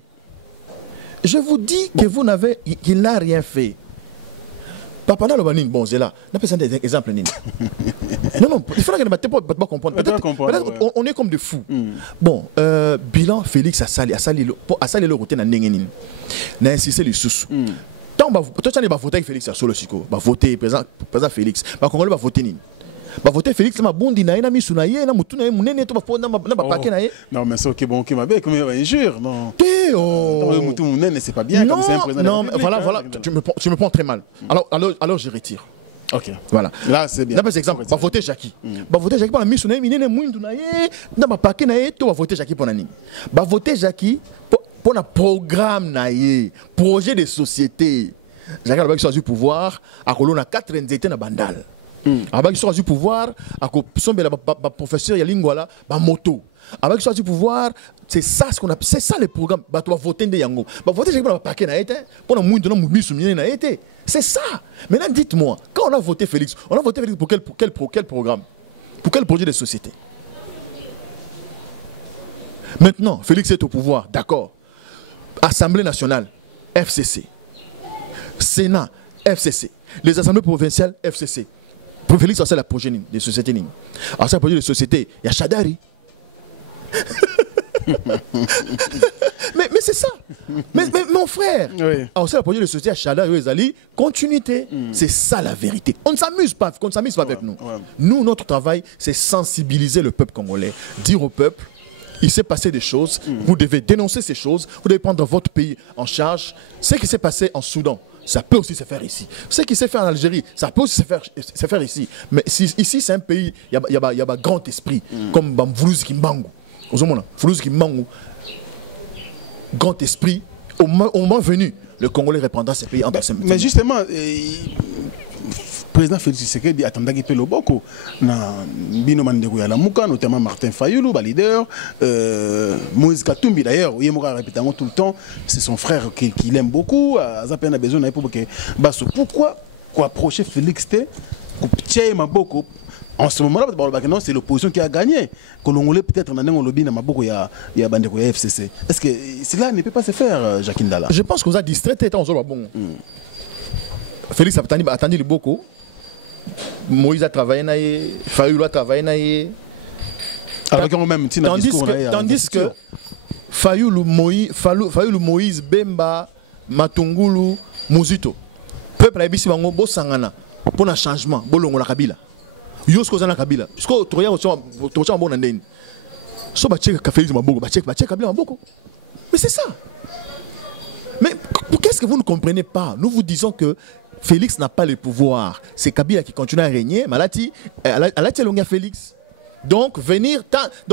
Je vous dis que qu'il n'a rien fait. Papa n'a le bon, c'est là. N'a pas des exemples. Non, non, il faut que pas comprendre. Peut-être on est comme des fous. Bon, bilan Félix a sali le routine à Nengenin. N'a insisté les sous. Tant toi tu vas voter avec Félix à solo chico, va voter présent Félix. Va Congolais va voter Nin. Va voter Félix ma bondi na ina misu na ye na mutu na ye munene to ba na ba paquet na ye. Non mais c'est OK bon OK ma bien comme injure non. Oh mutu munene c'est pas bien comme c'est un président. Non, voilà, tu me prends très mal. Alors je retire. OK. Voilà. Là c'est bien. Par exemple, va voter Jackie. Va voter Jackie pour la misu na ye minene mundu na ye na ba paquet na ye to va voter Jackie pour nani. Va voter Jackie pour un programme na ye, projet de société. Jacques Alaba qui choisi pouvoir à Colonna 4 états na bandal. Alaba qui choisi pouvoir à somber la professeur ya lingua là ba moto. Alaba qui choisi pouvoir c'est ça ce qu'on appelle c'est ça le programme ba tu vas voter de yango. Ba voter Jacques pour la paquet na été pour na mundo na mubisu na été. C'est ça. Maintenant dites-moi, quand on a voté Félix pour quel programme? Pour quel projet de société? Maintenant, Félix est au pouvoir, d'accord. Assemblée nationale, FCC. Sénat, FCC. Les assemblées provinciales, FCC. Pour Félix, c'est la projet des sociétés. Alors, c'est le projet de société. Il y a Chadari. mais c'est ça. Mais mon frère. Oui. Alors, c'est le projet de société à Chadari, Zali. Continuité. C'est ça la vérité. On ne s'amuse pas, avec nous. Ouais. Nous, notre travail, c'est sensibiliser le peuple congolais. Dire au peuple, il s'est passé des choses, vous devez dénoncer ces choses, vous devez prendre votre pays en charge. Ce qui s'est passé en Soudan, ça peut aussi se faire ici. Ce qui s'est fait en Algérie, ça peut aussi se faire ici. Mais ici, c'est un pays, il y a un grand esprit, comme Voulouz Kimbangu. Voulouz Kimbangu, grand esprit, au moment venu, le Congolais reprendra ces pays en personne. Mais justement, président Félix Tshisekedi attendait que le Boko na bino mandeko ya lamuka notamment Martin Fayulu ba leader Moïse Katumbi d'ailleurs il me répète tout le temps c'est son frère qu'il aime beaucoup Zapen a besoin pour que baso pourquoi approcher Félix T Tché Maboko en ce moment là c'est l'opposition qui a gagné Kolongolais peut-être na ndengo lobi na maboko ya bandeko ya FCC est-ce que cela ne peut pas se faire Jacques Ndala? Je pense que vous a distrait étant bon Félix a attendu le Boko. Moïse a travaillé, Fayulu a travaillé. Tandis que Fayulu, Moïse, Bemba, Matungulu, Muzito. Peuple a ici bango bo sangana pour un changement, bolongo la Kabila. Yosko zana Kabila. Sko toya to bon ndeni. So ba check Félix Maboko, ba check Kabila Maboko. Mais c'est ça. Mais qu'est-ce que vous ne comprenez pas? Nous vous disons que Félix n'a pas le pouvoir. C'est Kabila qui continue à régner. Malati, Alati Félix. Donc,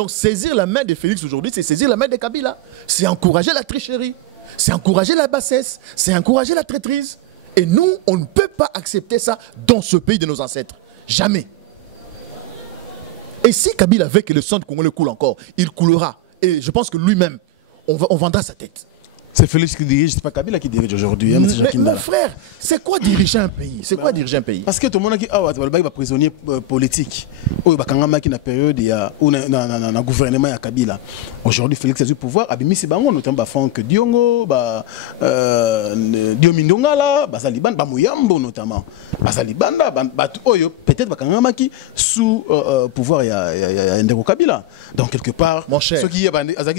saisir la main de Félix aujourd'hui, c'est saisir la main de Kabila. C'est encourager la tricherie. C'est encourager la bassesse. C'est encourager la traîtrise. Et nous, on ne peut pas accepter ça dans ce pays de nos ancêtres. Jamais. Et si Kabila veut que le sang de Congolais coule encore, il coulera. Et je pense que lui-même, on vendra sa tête. C'est Félix qui dirige, c'est pas Kabila qui dirige aujourd'hui. Mais mon frère, c'est quoi diriger un pays? C'est quoi diriger un pays? Parce que tout le monde a dit il va prisonnier politique. Il va quand même une période où le gouvernement a Kabila. Aujourd'hui, Félix a du pouvoir. Abimi Sibango, notamment Franck Diongo, Diomindongala, Bazaliban, Bamouyambo notamment. Bazaliban, peut-être quand même sous pouvoir il y a Ndeko Kabila. Donc quelque part, mon cher, ceux qui sont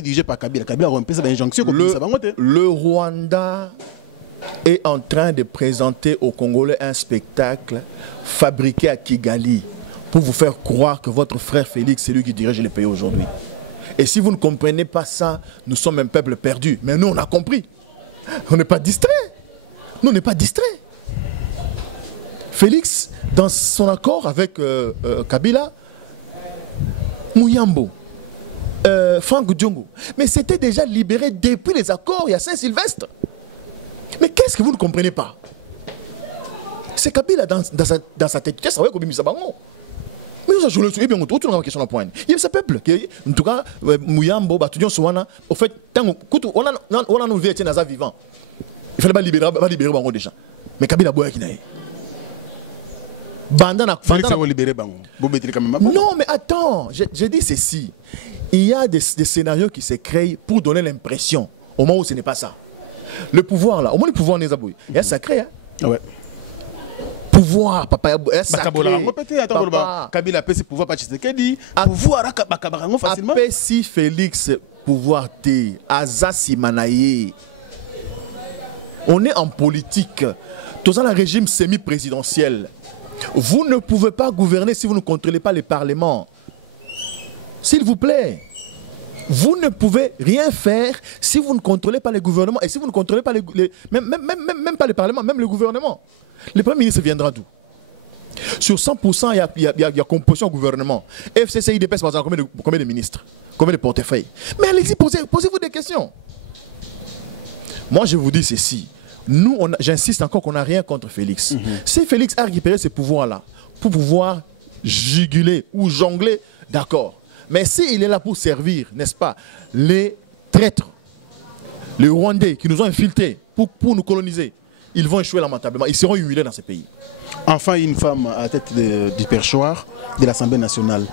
dirigés par Kabila, Kabila a un peu cette injonction. Le Rwanda est en train de présenter aux Congolais un spectacle fabriqué à Kigali pour vous faire croire que votre frère Félix, c'est lui qui dirige le pays aujourd'hui. Et si vous ne comprenez pas ça, nous sommes un peuple perdu. Mais nous, on a compris. On n'est pas distrait. Nous, on n'est pas distrait. Félix, dans son accord avec Kabila, Mouyambo, Franck Diongo. Mais c'était déjà libéré depuis les accords, il y a Saint-Sylvestre. Mais qu'est-ce que vous ne comprenez pas? C'est Kabila dans sa tête. Qu'est-ce que vous avez mais nous avons joué bien autour de la question de point. Il y a ce peuple qui, en tout cas, Mouyambo, Batudion Souana, au fait, on a nous vécu dans un vivant. Il fallait pas libérer Bango déjà. Mais Kabila Boya qui n'a non, mais attends, j'ai dit ceci. Il y a des scénarios qui se créent pour donner l'impression, au moment où ce n'est pas ça. Le pouvoir là, au moins le pouvoir n'est pas il y a sacré. Hein? Ouais. pouvoir papa est sacré papa Kabila peut pouvoir pas Tshisekedi pouvoir akabarango facilement si Félix pouvoir té azasi manaye. On est en politique, dans un régime semi-présidentiel. Vous ne pouvez pas gouverner si vous ne contrôlez pas les parlements. S'il vous plaît. Vous ne pouvez rien faire si vous ne contrôlez pas les gouvernements et si vous ne contrôlez pas même pas les parlements, même le gouvernement. Le Premier ministre viendra d'où? Sur 100%, il y a composition au gouvernement. FCCI DPS, par exemple, combien de ministres? Combien de portefeuilles? Mais allez-y, posez-vous des questions. Moi, je vous dis ceci. Nous, j'insiste encore qu'on n'a rien contre Félix. Si Félix a récupéré ces pouvoirs-là pour pouvoir juguler ou jongler, d'accord. Mais s'il est là pour servir, n'est-ce pas, les traîtres, les Rwandais qui nous ont infiltrés pour nous coloniser, ils vont échouer lamentablement. Ils seront humiliés dans ces pays. Enfin, une femme à la tête du perchoir de l'Assemblée nationale.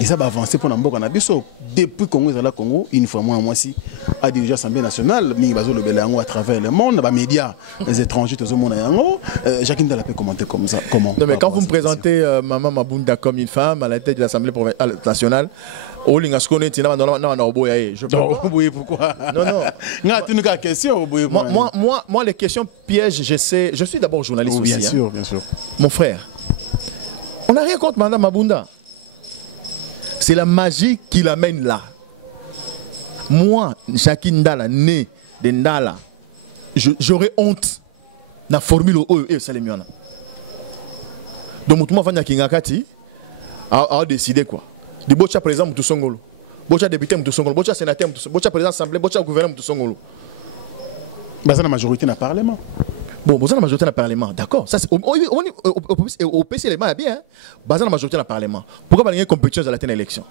Et ça va avancer pour Namboka Nabiso. Depuis Congo, Congo, une fois moi aussi, a dirigé l'Assemblée nationale, à travers le monde, les médias, les étrangers, tout le monde. Jacques Ndala peut commenter comme ça. Comment? Non, mais quand vous me présentez Maman Mabunda comme une femme à la tête de l'Assemblée nationale, je peux pourquoi? Non. Moi, les questions pièges, je sais. Je suis d'abord journaliste aussi. Bien sûr, bien sûr. Mon frère, on n'a rien contre Madame Mabunda. C'est la magie qui l'amène là. Moi, Jacques Ndala, né de Ndala, j'aurais honte de la formule OE et Salemiona. Donc, moi, je vais a décidé quoi. De Bocha président Moutousongolo, Bocha député Moutousongolo, Bocha sénateur Moutousongolo, Bocha président assemblée, Bocha gouverneur Moutousongolo. Bah, c'est la majorité dans le Parlement. Bon, vous avez la majorité dans le Parlement, d'accord. Ça, au PC, les mains bien. Vous avez la majorité dans le Parlement. Pourquoi vous avez une compétition à la élection?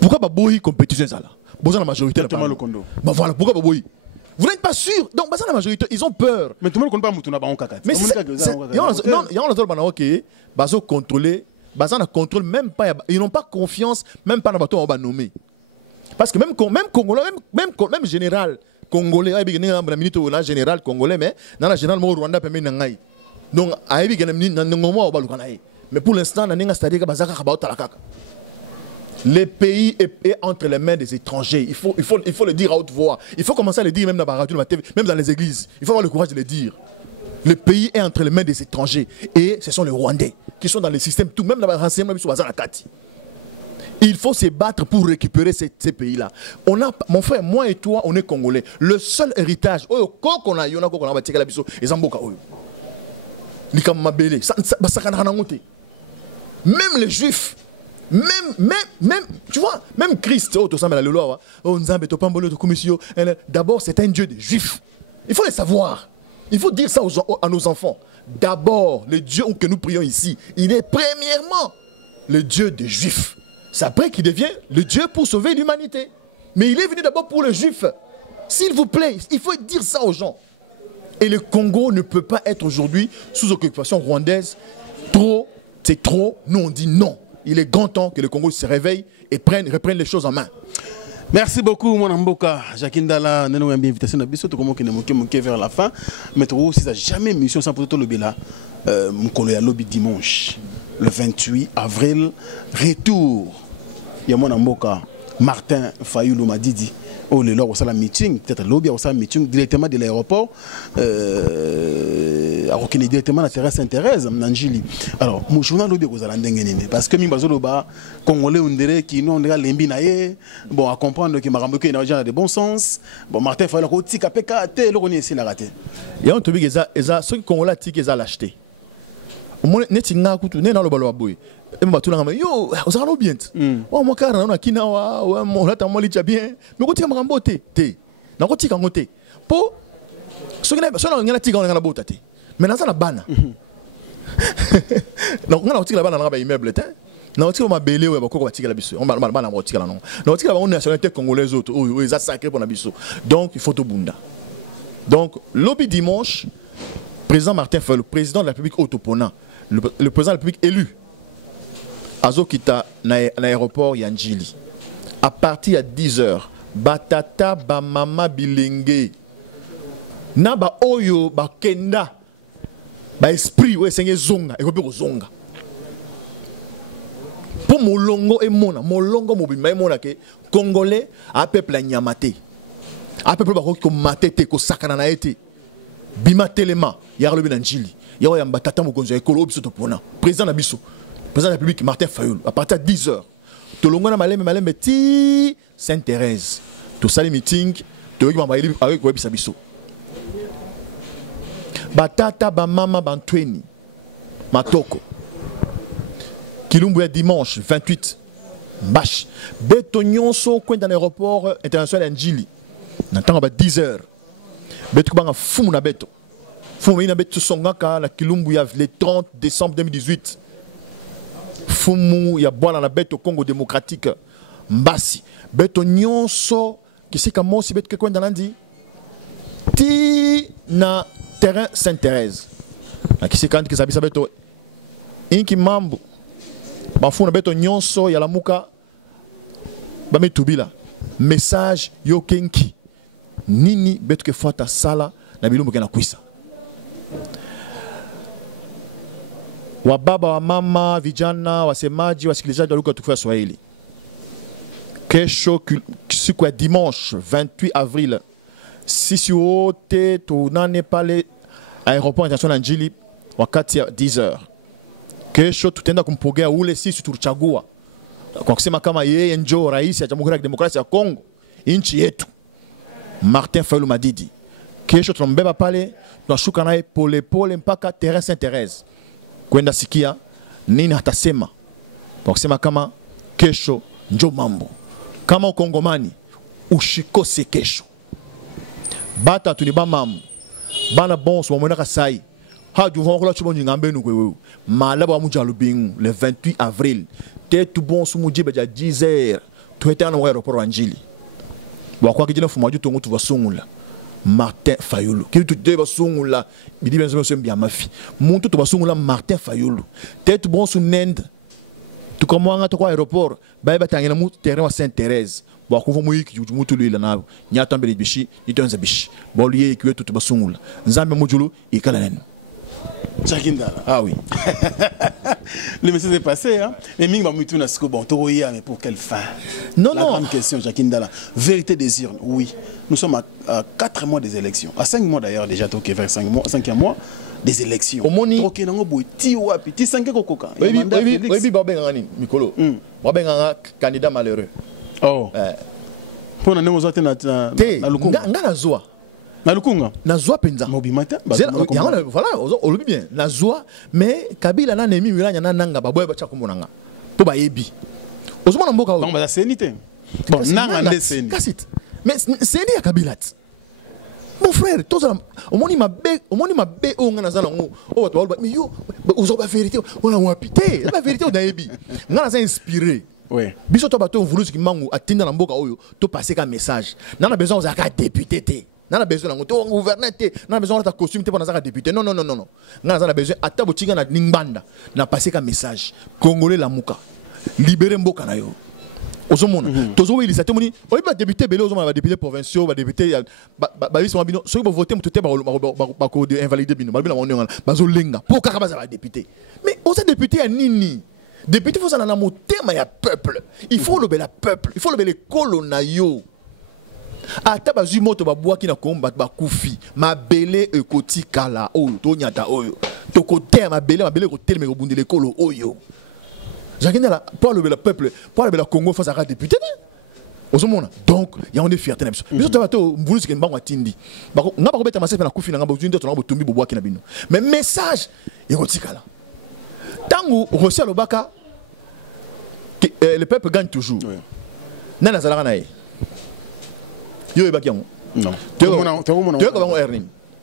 Pourquoi vous avez une compétition à la? Vous avez la majorité dans le Parlement. Bah voilà, pourquoi vous avez? Vous n'êtes pas sûr. Donc, vous avez la majorité, ils ont peur. Mais tout le monde ne connaît pas Moutouna Baronkaka. Mais il y a un contrôler. Ils ne contrôlent même pas. Ils n'ont pas confiance, même pas dans le bateau nommé. Parce que même Congolais, même général. Congolais, il y a un général congolais, mais dans la général, Rwanda peut mener. Donc, mais pour l'instant, le pays est entre les mains des étrangers. Il faut le dire à haute voix. Il faut commencer à le dire même dans la radio, même dans les églises. Il faut avoir le courage de le dire. Le pays est entre les mains des étrangers. Et ce sont les Rwandais qui sont dans le système, tout, même dans le renseignement, il faut se battre pour récupérer ces pays-là. Mon frère, moi et toi, on est Congolais. Le seul héritage, même les Juifs, même, tu vois, même Christ, d'abord c'est un Dieu des Juifs. Il faut le savoir. Il faut dire ça à nos enfants. D'abord, le Dieu que nous prions ici, il est premièrement le Dieu des Juifs. C'est après qu'il devient le Dieu pour sauver l'humanité. Mais il est venu d'abord pour les Juifs. S'il vous plaît, il faut dire ça aux gens. Et le Congo ne peut pas être aujourd'hui sous occupation rwandaise. Trop, c'est trop. Nous, on dit non. Il est grand temps que le Congo se réveille et reprenne les choses en main. Merci beaucoup, mon Mboka. Jacques Ndala, nous avons une invitation à Bissot, comment qu'il est vers la fin. Mais si ça jamais mission sans pour tout le béla, mon à lobby dimanche, le 28 avril, retour. Il y a mon Mboka, Martin Fayoulou m'a dit. Oh, le lors au meeting, peut-être lobby au meeting directement de l'aéroport, alors qu'il est directement à la terrasse Sainte-Thérèse, Nanjili. Alors, mon journal lobby aux Alandengéné, parce que Mibazoloba, Congolais, on dirait qu'ils n'ont pas l'embinaye, bon, à comprendre que Maramboke est dans de bon sens. Bon, Martin Fayou, le tic à PKT, le renier, c'est la raté. Il y a un truc, ceux qui Congolais, tic, ils ont l'acheté. Netinga kutu nena lo balwa boy e mba tuna yo ozalo bien wa mokara na kina wa molata moli cha bien mais kotika makambo te na kotika ngote po so ngana tika ngana bota te mais na sana bana na ngana kotika bana na ba immeuble te na kotika ma belé wa bakoko batika la biso on bana na kotika la non na kotika ba nationalité congolaise autres o eza sacré pour na biso donc il faut to bunda donc lobby dimanche président Martin Fayou, le président de la République autoponant, le président de la République élu, Azokita na l'aéroport Yanjili. À partir de 10h, Batata Bamama Bilenge, Naba Oyo Bakenda, ba esprit ouais senge zonga et ko zonga pour molongo et mona molongo mobima et mona ke congolais a peuple nyamate a peuple ba ko matete ko sakana na été bima telema ya lobi na njili ya ya mbatata mokonzo ekolo biso to pona président na biso président de la République Martin Fayulu à partir de 10h to longona maleme ti Sainte-Thérèse to sali meeting to yiki mamba ili avec webisa biso batata ba mama bantweni matoko kilumbu ya dimanche 28 Bash beto nyonso kwenda na aéroport international ya Njili na tanga ba 10h beto banga fumu na beto songaka na kilumbu ya le 30 décembre 2018 fumu ya bwana na beto Congo démocratique mbasi beto nyonso kisika mosi beto ke kwenda nandi ti na terrain Sainte-Thérèse na kisika ndi kisabisa beto inki mambo bafuna beto nyonso ya lamuka bamitubila message yo kenki nini beto ke fuata sala na bilumbu ke na kwisa wababa wa mama vijana wasemaji wasikilizaji wa lugha tukufu ya Swahili kesho siku ya dimanche 28 avril sisi wote tunane pale aéroport international Njili wakati ya 10h kesho tutaenda kumpokea ule sisi tulichagua kwa kusema kama yeye ndio rais ya Jamhuri ya Demokrasia ya Kongo nchi yetu Martin Fayulu Madidi. Kesho tunambeba pale tunashuka naye pole pole mpaka terrain Sainte-Thérèse kwenda sikia nini hatasema kwa kusema kama kesho njo mambo kama ukongomani ushikose kesho bata tuliba mamu bana bonso wamona kasai haju vongola chubonji ngambe nukwewe malaba wa mujalubingu le 28 avril tetu bonso mujibe ja 10h tuetana wa aéroport wa Njili wakwa kijina fumaju tongo tuvasungula Martin Fayulu kitu deba sungula bidi benzo mbia mafi muntu to basungula Martin Fayulu tetu bonso nende tukamwanga to kwa aéroport baiba tangena mu terrain wa Sainte-Thérèse bakuva muyiki mutu lila nabo nyata mbele bishi itonza bishi boliye ikiwetu tubasungula nzambe mujulu ikala neno Jakindala. Ah oui. Le message est passé, hein. Mais Ming Mamoutou n'a pas bon, mais pour quelle fin? Non, la non. grande question, Jakindala. Vérité désir, oui. Nous sommes à 4 mois des élections. À 5 mois d'ailleurs, déjà, toqué vers 5e mois des élections. Au moni. Toqué dans le bout, ti wapi, ti 5 kokoka. Oui, Babengani, Mikolo. Babenganga, candidat malheureux. Oh. Pour nous autres, na lukunga. Nga nazwa. Na lukunga. Nazwa penza. Mobimata. Voilà, on le bien. Nazwa, mais Kabila na nemi wilanya na nanga baboye bacha kumonanga. Po ba yebi. Ozoma na mboka. Donc ba senité. Bon, nanga ndeseni. Kasit. Mais c'est ya Kabila. Mon frère, tous au moni ma be o ngana zala ngo. O to mais yo, ozoba vérité. On a wapité. La vérité on a yebi. Ngana za inspiré. Oui. Biso to bato vulu ki mangu atinda na mboka oyo to passer ka message. Nana besoin za ka député té. Nana besoin na to gouverner té. Nana besoin ta costume té pour na za député. Non. Nana za besoin ata botinga na ningbanda na passer ka message. Congolais la muka. Libérer mboka na yo. Ozomona. Tozo wi lisate moni. Oyi ba député belé ozomona ba député provinciaux, ba député ba biso mabino. So ba voter muté ba ko invalider bino. Ba bino ngana. Ba zo lenga. Pour ka ba za ba député. Mais oza député ya nini? Député, il faut s'en aller thème ya peuple. Il faut le bel peuple. Il faut le bel colonayo. Ata bazu moto babwa ki na komba ba kufi. Ma belé ekoti kala oyo to nyata oyo. To côté ma belé ko telme ko bundele kolo oyo. Jakina la pour le bel peuple, pour le bel Congo face à député. Ozomona. Donc, il y a une fierté na biso. Biso to bato mbulu ke mbango atindi. Bako ngaba ko beta masefe na kufi na ngaba uzinde to na botumbi bobwa ki na bino. Mais message ekoti kala. Tango Russia Lobaka, le peuple gagne toujours. Nana Zalaka nae. Yo Ebakian. Non.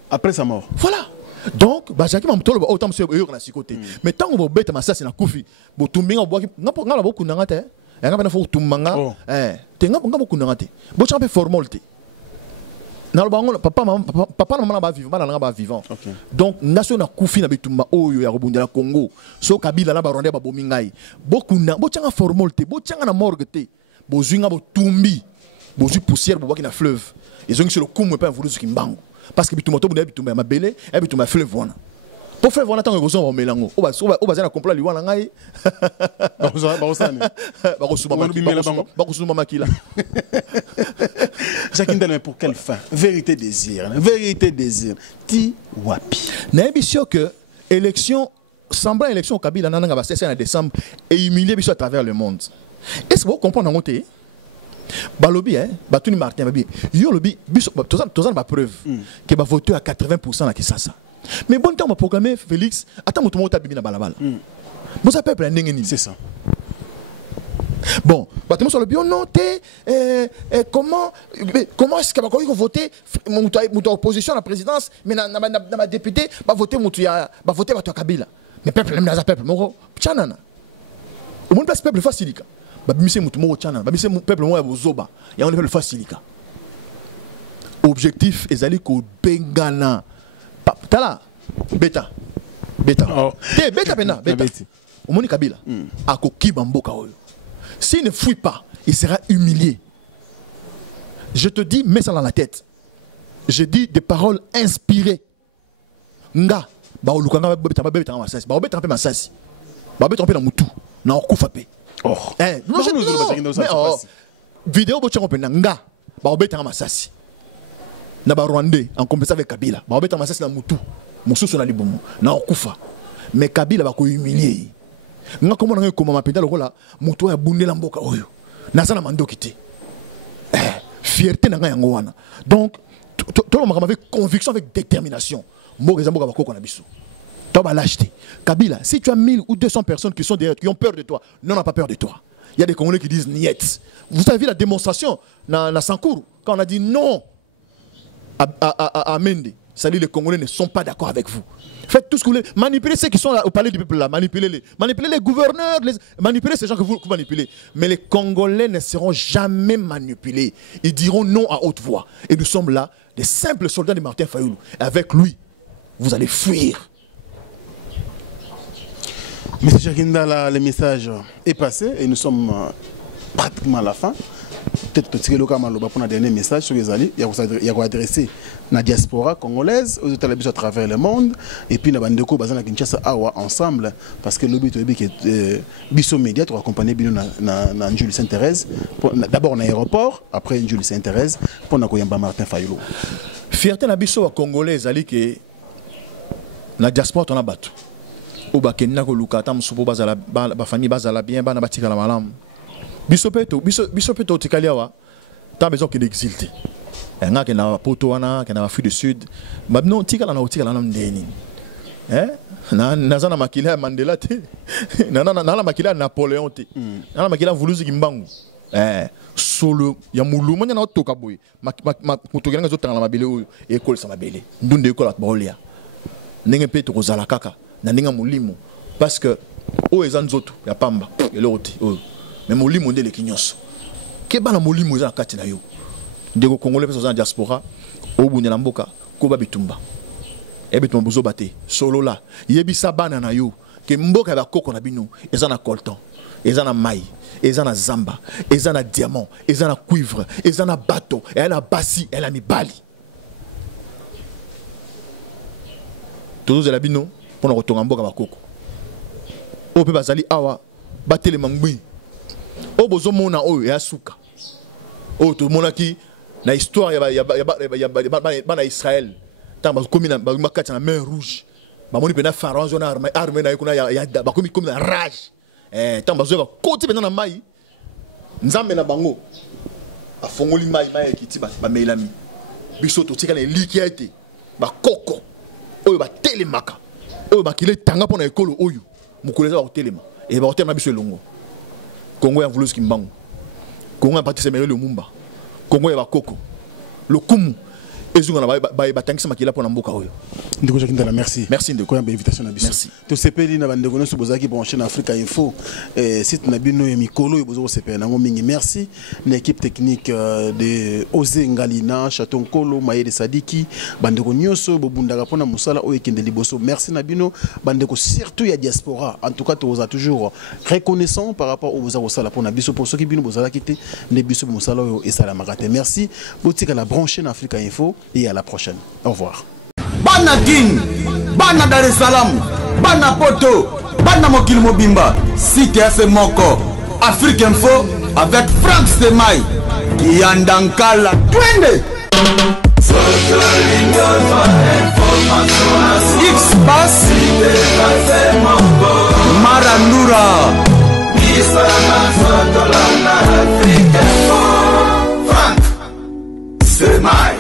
Après sa mort. Voilà. Donc, Bajaki m'a mtolo autant monsieur yo na sikoté. Mais tango bo beta masasi na kufi, bo tumbinga bo ngapo ngala bo kunanga te. Ngapa na fo tumbanga. Te ngapo ngabo kunanga te. Bo champe formalité. Papa na maman ba vivant. Okay. Donc nation na kufi na bitumba oyo ya robundela Congo. So Kabila na ba rwanda ba bomingai. Boku na bo tanga formalité, bo tanga na morgue te. Bo zwinga bo tumbi. Bo zu poussière bo baki na fleuve. Ils ont sur le coup pas voulu kimbango parce que bitumba to bunda bitumba mabele et bitumba fleuve wana. Pour faire voir tant que vous en mélango. On va comprendre lui wana ngai. Jacques Ndala, pour quelle fin? Vérité désir. Vérité désir. Ti wapi. N'est pas sûr que élection semblant élection au Kabila nananga va cesser en décembre et humilier biso à travers le monde. Est-ce que vous comprenez en côté? Balobi hein, Batuni Martin babi. Yo lobi biso tozan ba preuve que va voter à 80% à Kisasa. Mais bon temps, on va programmer Félix. Attends, tout le monde a bimé dans balabala. Vous avez peuple un c'est ça. Bon, bateau sur le bio non comment est-ce qu'il va voter mon opposition à la présidence, mais ma député va voter votre Kabila. Mais peuple même dans peuple moro tchanana. Au monde place peuple facilika. Ba bimise mutu moro tchanana. Ba bimise peuple moro bozoba. Ya on peuple facilika. Objectif ezali ko bengana. Tala, beta. Oh. Beta pena, beta. Omoni Kabila, akoki bamboka oyo. S'il ne fuit pas, il sera humilié. Je te dis, mets ça dans la tête. Je dis des paroles inspirées. Nga, ba olukanga beta masasi, ba beta masasi. Ba beta na mutu, na okufa pe. Oh. Non, vidéo bocha pena nga, ba beta masasi. Na ba Rwandais en compétition avec Kabila ba obeta masasi na mutu mususu na libumu na okufa mais Kabila ba ko humilier nga komo na ngoma mapenda lokola mutu ya bundela mboka oyo na sana mandoki te fierté na nga yango wana donc tout le monde avec conviction avec détermination mboka za mboka ba koko na biso to ba lâcheté Kabila si tu as 1000 ou 200 personnes qui sont derrière qui ont peur de toi non n'a pas peur de toi il y a des Congolais qui disent niet vous avez vu la démonstration na Sankuru quand on a dit non à Mende, ça dit les Congolais ne sont pas d'accord avec vous. Faites tout ce que vous voulez. Manipulez ceux qui sont là, au palais du peuple là. Manipulez-les. Manipulez les gouverneurs. Manipulez ces gens que vous manipulez. Mais les Congolais ne seront jamais manipulés. Ils diront non à haute voix. Et nous sommes là, des simples soldats de Martin Fayoulou. Avec lui, vous allez fuir. Monsieur Jacques Ndala, le message est passé et nous sommes pratiquement à la fin. Peut-être que le Kamalo va prendre un dernier message sur les alliés. Il y a adressé la diaspora congolaise aux États-Unis à travers le monde et puis nous avons basé Kinshasa Awa ensemble parce que le but est que Bisso Média tu accompagner Bino na Jules Sainte-Thérèse d'abord dans l'aéroport après Jules Sainte-Thérèse pour na koyamba Martin Fayoulou. Fierté na biso congolais ali que la diaspora tona batu. Au bakena ko lukata musupo bazala ba famille bazala bien bana batika la malamu. Biso peto tikaliawa ta besoin qu'il existe nga ke na poto wana ke na Afrique du Sud maintenant tikala na otikala na ndeni na zana makila Mandela te na makila Napoléon te na makila Vuluzi Kimbangu solo ya muluma na otoka boy mutokela ngazo tanga mabele oyo école sa mabele ndunde école bolia ndenge peto kozala kaka na ndinga mulimo parce que o ezanzoto ya pamba eloti oyo mais molimo ndele kinyoso ke bana molimo za kati na yo ndeko congolais pesa za diaspora obunya na mboka ko ba bitumba ebitumba buzo bate solo la yebisa bana na yo ke mboka ba koko na bino ezana coltan ezana mai ezana zamba ezana diamant ezana cuivre ezana bateau ezana basi ezana mibali tous de la bino pour kotonga mboka ba koko o pe bazali awa batele mangbi o bozo mona oyo ya suka o to mona ki na histoire ya bana Israël tamba komi na makati na mer rouge ba moni pena pharaon zona arme na ikuna ya ba komi na rage tamba zo ba koti pena na mai nzambe na bango afongoli mai kiti ba melami biso to tika na likiete ba koko oyo ba telemaka oyo ba kile tanga pona ekolo oyo mukoleza ba telema e ba telema biso elongo Congo ya Vuluzi Kimbangu Congo ya Patrice Emery Lumumba Congo ya bakoko lokumu ezunga na batangisa makila pona mboka oyo ndeko Jacques Ndala merci ndeko ya invitation na biso merci to sepeli na bandeko no sobozaki branché na Africa Info site na bino ya mikolo yo bozo sepela nango mingi merci na équipe technique de Ozé Ngalina Chaton Kolo Maye de Sadiki bandeko nyoso bobundaka pona musala oyo kende liboso merci na bino bandeko surtout ya diaspora en tout cas to oza toujours reconnaissant par rapport au boza sala pona biso pour ceux qui bino bozala kité ne biso musala oyo esala makate merci botika la branché na Africa Info et à la prochaine au revoir. Banadine bana Dar es Salaam, bana Poto, bana mokili mobimba, site ase moko. Afrique Info avec Franck Semaï, Yandankala, twende. X-Bass Marandura Franck Semaï.